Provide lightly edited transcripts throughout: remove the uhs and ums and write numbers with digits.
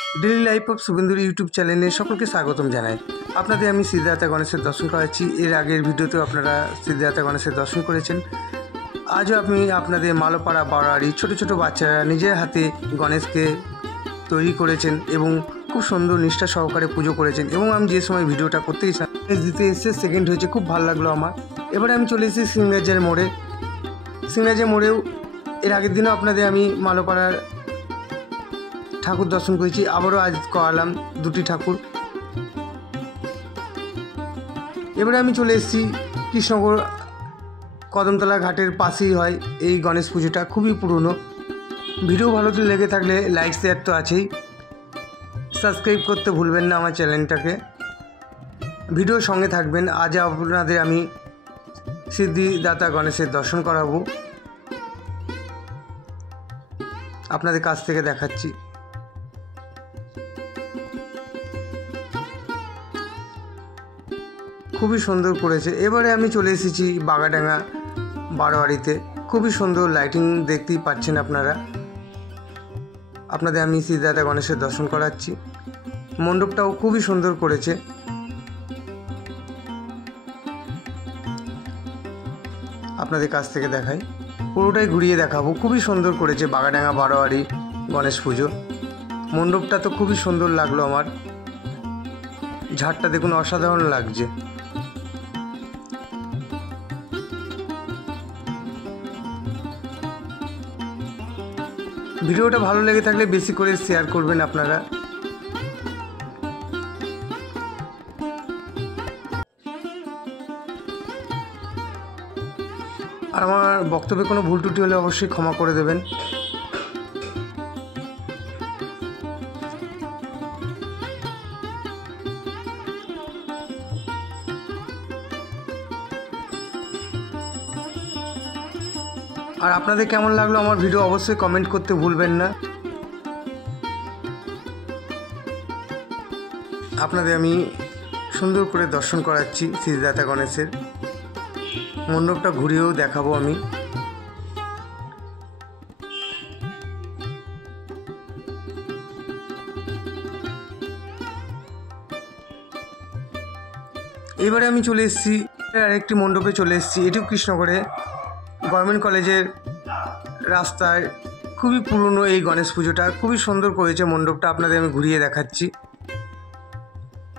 Daily life of শুভেন্দুর YouTube চ্যানেলে সকলকে স্বাগতম জানাই। আপনাদের আমি সিদ্ধিদাতা গণেশের দর্শন করাচ্ছি। এর আগের ভিডিওতেও আপনারা সিদ্ধিদাতা গণেশের দর্শন করেছেন। আজও আমি আপনাদের মালোপাড়া বারোয়ারি ছোট ছোট বাচ্চারা নিজের হাতে গণেশকে তৈরি করেছেন এবং খুব সুন্দর নিষ্ঠা সহকারে পুজো করেছেন। এবং আমি যে সময় ভিডিওটা করতে গেছিলাম দিতে এসে সেকেন্ড হয়েছে, খুব ভালো লাগলো আমার। এবারে আমি চলে এসেছি সিংরাজের মোড়ে। সিংরাজের মোড়েও এর আগের দিনও আপনাদের আমি মালোপাড়ার ঠাকুর দর্শন করেছি, আবারও আজ করালাম দুটি ঠাকুর। এবারে আমি চলে এসেছি কৃষ্ণনগর কদমতলা ঘাটের পাশেই হয় এই গণেশ পুজোটা, খুবই পুরনো। ভিডিও ভালো লেগে থাকলে লাইক শেয়ার তো আছেই, সাবস্ক্রাইব করতে ভুলবেন না আমার চ্যানেলটাকে। ভিডিওর সঙ্গে থাকবেন। আজ আপনাদের আমি সিদ্ধিদাতা গণেশের দর্শন করাবো, আপনাদের কাছ থেকে দেখাচ্ছি। খুবই সুন্দর করেছে। এবারে আমি চলে এসেছি বাগাডাঙ্গা বারোয়ারিতে। খুবই সুন্দর লাইটিং দেখতেই পাচ্ছেন আপনারা। আপনাদের আমি সিদ্ধিদাতা গণেশের দর্শন করাচ্ছি। মণ্ডপটাও খুবই সুন্দর করেছে। আপনাদের কাছ থেকে দেখাই, পুরোটাই ঘুরিয়ে দেখাবো। খুবই সুন্দর করেছে বাগাডাঙ্গা বারোয়ারি গণেশ পুজো। মণ্ডপটা তো খুবই সুন্দর লাগলো আমার। ঝাড়টা দেখুন, অসাধারণ লাগছে। ভিডিওটা ভালো লেগে থাকলে বেশি করে শেয়ার করবেন আপনারা। আর আমার বক্তব্যে কোনো ভুল ত্রুটি হলে অবশ্যই ক্ষমা করে দেবেন। আর আপনাদের কেমন লাগলো আমার ভিডিও অবশ্যই কমেন্ট করতে ভুলবেন না। আপনাদের আমি সুন্দর করে দর্শন করাচ্ছি সিদ্ধিদাতা গণেশের। মণ্ডপটা ঘুরিয়েও দেখাবো আমি। এবারে আমি চলে এসেছি আরেকটি মণ্ডপে চলে এসেছি। এটিও কৃষ্ণনগরে গভর্নমেন্ট কলেজের রাস্তায়। খুবই পুরনো এই গণেশ পুজোটা, খুবই সুন্দর করেছে মণ্ডপটা। আপনাদের আমি ঘুরিয়ে দেখাচ্ছি।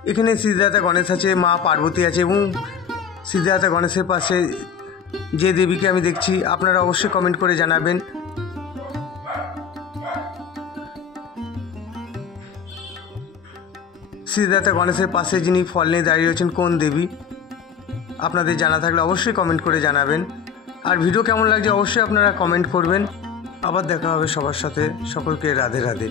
এখানে সিদ্ধিদাতা গণেশ আছে, মা পার্বতী আছে এবং সিদ্ধিদাতা গণেশের পাশে যে দেবীকে আমি দেখছি আপনারা অবশ্যই কমেন্ট করে জানাবেন। সিদ্ধিদাতা গণেশের পাশে যিনি ফল নিয়ে দাঁড়িয়ে রয়েছেন কোন দেবী, আপনাদের জানা থাকলে অবশ্যই কমেন্ট করে জানাবেন। আর ভিডিও কেমন লাগছে অবশ্যই আপনারা কমেন্ট করবেন। আবার দেখা হবে সবার সাথে। সকলকে রাধে রাধে।